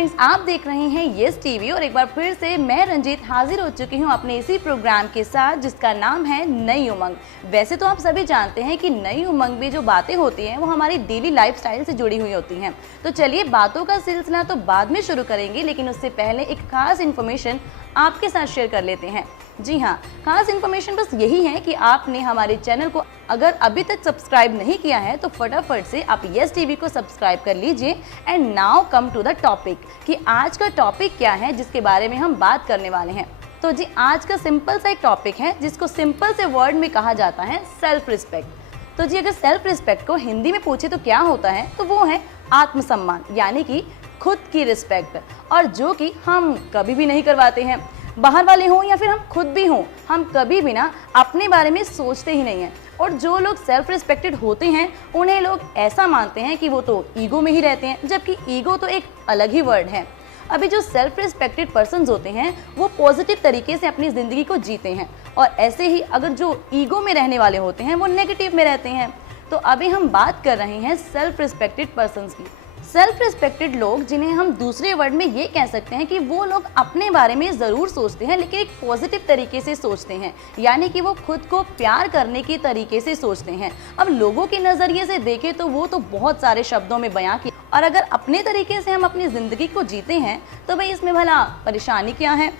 Friends, आप देख रहे हैं यस टीवी और एक बार फिर से मैं रंजीत हाजिर हो चुकी हूं अपने इसी प्रोग्राम के साथ जिसका नाम है नई उमंग। वैसे तो आप सभी जानते हैं कि नई उमंग में जो बातें होती हैं वो हमारी डेली लाइफस्टाइल से जुड़ी हुई होती हैं। तो चलिए बातों का सिलसिला तो बाद में शुरू करेंगे, लेकिन उससे पहले एक खास इन्फॉर्मेशन आपके साथ शेयर कर लेते हैं। जी हाँ, खास इन्फॉर्मेशन बस यही है कि आपने हमारे चैनल को अगर अभी तक सब्सक्राइब नहीं किया है तो फटाफट से आप यस टीवी को सब्सक्राइब कर लीजिए। And now come to the topic कि आज का टॉपिक क्या है जिसके बारे में हम बात करने वाले हैं। तो जी आज का सिंपल सा एक टॉपिक है जिसको सिंपल से वर्ड में कहा जाता है सेल्फ रिस्पेक्ट। तो जी अगर सेल्फ रिस्पेक्ट को हिंदी में पूछे तो क्या होता है, तो वो है आत्मसम्मान, यानी कि खुद की रिस्पेक्ट, और जो कि हम कभी भी नहीं करवाते हैं। बाहर वाले हों या फिर हम खुद भी हों, हम कभी भी ना अपने बारे में सोचते ही नहीं हैं। और जो लोग सेल्फ रिस्पेक्टेड होते हैं उन्हें लोग ऐसा मानते हैं कि वो तो ईगो में ही रहते हैं, जबकि ईगो तो एक अलग ही वर्ड है। अभी जो सेल्फ रिस्पेक्टेड पर्सन्स होते हैं वो पॉजिटिव तरीके से अपनी ज़िंदगी को जीते हैं, और ऐसे ही अगर जो ईगो में रहने वाले होते हैं वो नेगेटिव में रहते हैं। तो अभी हम बात कर रहे हैं सेल्फ रिस्पेक्टेड पर्सन्स की। सेल्फ रिस्पेक्टेड लोग, जिन्हें हम दूसरे वर्ड में ये कह सकते हैं कि वो लोग अपने बारे में ज़रूर सोचते हैं लेकिन एक पॉजिटिव तरीके से सोचते हैं, यानी कि वो खुद को प्यार करने के तरीके से सोचते हैं। अब लोगों के नज़रिए से देखें तो वो तो बहुत सारे शब्दों में बयां किया, और अगर अपने तरीके से हम अपनी ज़िंदगी को जीते हैं तो भाई इसमें भला परेशानी क्या है।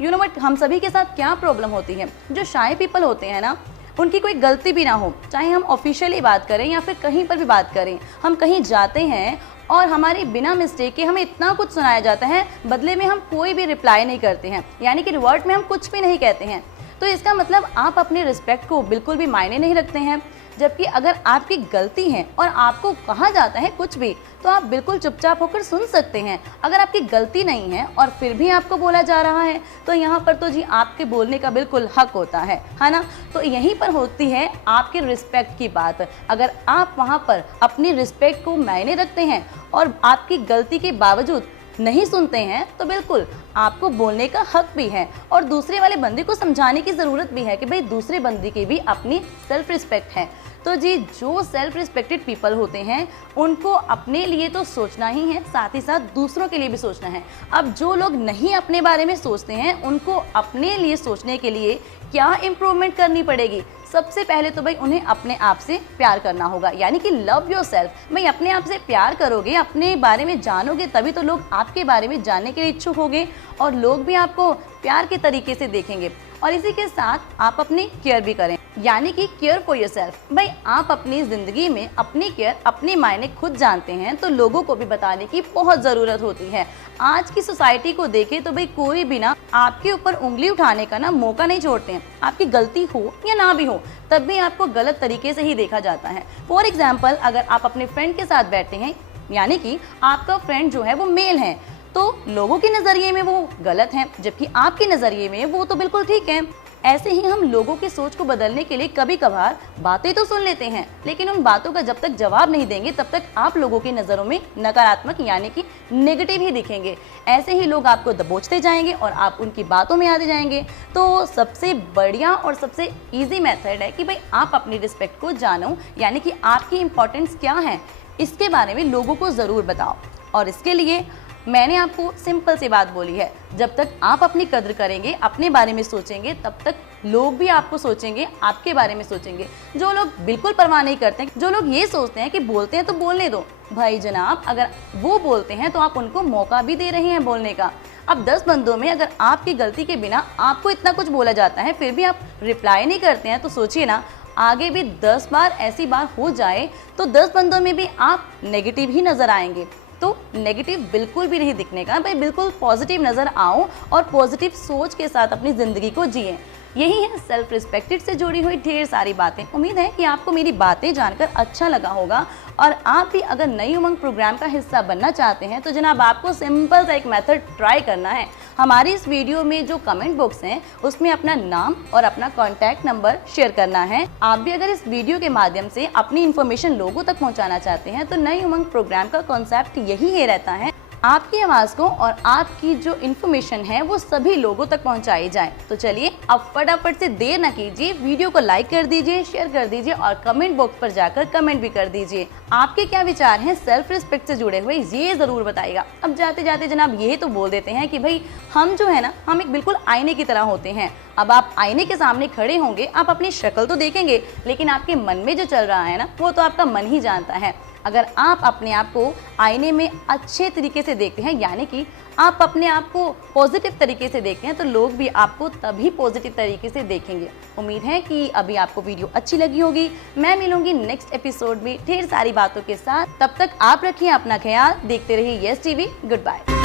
यू नो बट हम सभी के साथ क्या प्रॉब्लम होती है, जो शाय पीपल होते हैं ना, उनकी कोई गलती भी ना हो, चाहे हम ऑफिशियली बात करें या फिर कहीं पर भी बात करें, हम कहीं जाते हैं और हमारी बिना मिस्टेक के हमें इतना कुछ सुनाया जाता है, बदले में हम कोई भी रिप्लाई नहीं करते हैं, यानी कि रिवर्ट में हम कुछ भी नहीं कहते हैं। तो इसका मतलब आप अपने रिस्पेक्ट को बिल्कुल भी मायने नहीं रखते हैं। जबकि अगर आपकी गलती है और आपको कहा जाता है कुछ भी, तो आप बिल्कुल चुपचाप होकर सुन सकते हैं। अगर आपकी गलती नहीं है और फिर भी आपको बोला जा रहा है तो यहाँ पर तो जी आपके बोलने का बिल्कुल हक होता है ना। तो यहीं पर होती है आपकी रिस्पेक्ट की बात। अगर आप वहाँ पर अपनी रिस्पेक्ट को मायने रखते हैं और आपकी गलती के बावजूद नहीं सुनते हैं तो बिल्कुल आपको बोलने का हक भी है, और दूसरे वाले बंदे को समझाने की ज़रूरत भी है कि भाई दूसरे बंदे की भी अपनी सेल्फ रिस्पेक्ट है। तो जी जो सेल्फ रिस्पेक्टेड पीपल होते हैं उनको अपने लिए तो सोचना ही है, साथ ही साथ दूसरों के लिए भी सोचना है। अब जो लोग नहीं अपने बारे में सोचते हैं उनको अपने लिए सोचने के लिए क्या इम्प्रूवमेंट करनी पड़ेगी। सबसे पहले तो भाई उन्हें अपने आप से प्यार करना होगा, यानी कि लव योर सेल्फ। भाई अपने आप से प्यार करोगे, अपने बारे में जानोगे, तभी तो लोग आपके बारे में जानने के लिए इच्छुक होंगे और लोग भी आपको प्यार के तरीके से देखेंगे। और इसी के साथ आप अपनी केयर भी करें, यानी कि केयर फॉर योर सेल्फ। भाई आप अपनी ज़िंदगी में अपनी केयर, अपने मायने खुद जानते हैं, तो लोगों को भी बताने की बहुत ज़रूरत होती है। आज की सोसाइटी को देखें तो भाई कोई भी ना आपके ऊपर उंगली उठाने का ना मौका नहीं छोड़ते हैं। आपकी गलती हो या ना भी हो, तब भी आपको गलत तरीके से ही देखा जाता है। फॉर एग्जाम्पल, अगर आप अपने फ्रेंड के साथ बैठे हैं, यानी कि आपका फ्रेंड जो है वो मेल है, तो लोगों के नज़रिए में वो गलत है, जबकि आपके नज़रिए में वो तो बिल्कुल ठीक है। ऐसे ही हम लोगों की सोच को बदलने के लिए कभी कभार बातें तो सुन लेते हैं, लेकिन उन बातों का जब तक जवाब नहीं देंगे तब तक आप लोगों की नज़रों में नकारात्मक, यानी कि नेगेटिव ही दिखेंगे। ऐसे ही लोग आपको दबोचते जाएंगे और आप उनकी बातों में आते जाएंगे। तो सबसे बढ़िया और सबसे ईजी मेथड है कि भाई आप अपनी रिस्पेक्ट को जानो, यानी कि आपकी इंपॉर्टेंस क्या है इसके बारे में लोगों को ज़रूर बताओ। और इसके लिए मैंने आपको सिंपल सी बात बोली है, जब तक आप अपनी कद्र करेंगे, अपने बारे में सोचेंगे, तब तक लोग भी आपको सोचेंगे, आपके बारे में सोचेंगे। जो लोग बिल्कुल परवाह नहीं करते, जो लोग ये सोचते हैं कि बोलते हैं तो बोलने दो, भाई जनाब अगर वो बोलते हैं तो आप उनको मौका भी दे रहे हैं बोलने का। अब 10 बंदों में अगर आपकी गलती के बिना आपको इतना कुछ बोला जाता है फिर भी आप रिप्लाई नहीं करते हैं, तो सोचिए ना आगे भी 10 बार ऐसी बात हो जाए तो 10 बंदों में भी आप नेगेटिव ही नज़र आएंगे। तो नेगेटिव बिल्कुल भी नहीं दिखने का, भाई बिल्कुल पॉजिटिव नज़र आओ और पॉजिटिव सोच के साथ अपनी ज़िंदगी को जिए। यही है सेल्फ रिस्पेक्टेड से जुड़ी हुई ढेर सारी बातें। उम्मीद है कि आपको मेरी बातें जानकर अच्छा लगा होगा, और आप भी अगर नई उमंग प्रोग्राम का हिस्सा बनना चाहते हैं तो जनाब आपको सिंपल सा एक मेथड ट्राई करना है। हमारी इस वीडियो में जो कमेंट बॉक्स हैं उसमें अपना नाम और अपना कॉन्टैक्ट नंबर शेयर करना है। आप भी अगर इस वीडियो के माध्यम से अपनी इन्फॉर्मेशन लोगों तक पहुंचाना चाहते हैं तो नई उमंग प्रोग्राम का कॉन्सेप्ट यही है रहता है, आपकी आवाज़ को और आपकी जो इन्फॉर्मेशन है वो सभी लोगों तक पहुंचाई जाए। तो चलिए अब फटाफट से देर न कीजिए, वीडियो को लाइक कर दीजिए, शेयर कर दीजिए और कमेंट बॉक्स पर जाकर कमेंट भी कर दीजिए। आपके क्या विचार हैं सेल्फ रिस्पेक्ट से जुड़े हुए, ये ज़रूर बताइएगा। अब जाते जाते जनाब यही तो बोल देते हैं कि भाई हम जो है ना, हम एक बिल्कुल आईने की तरह होते हैं। अब आप आईने के सामने खड़े होंगे, आप अपनी शक्ल तो देखेंगे, लेकिन आपके मन में जो चल रहा है ना, वो तो आपका मन ही जानता है। अगर आप अपने आप को आईने में अच्छे तरीके से देखते हैं, यानी कि आप अपने आप को पॉजिटिव तरीके से देखते हैं, तो लोग भी आपको तभी पॉजिटिव तरीके से देखेंगे। उम्मीद है कि अभी आपको वीडियो अच्छी लगी होगी। मैं मिलूंगी नेक्स्ट एपिसोड में ढेर सारी बातों के साथ। तब तक आप रखिए अपना ख्याल, देखते रहिए यस टीवी। Good bye.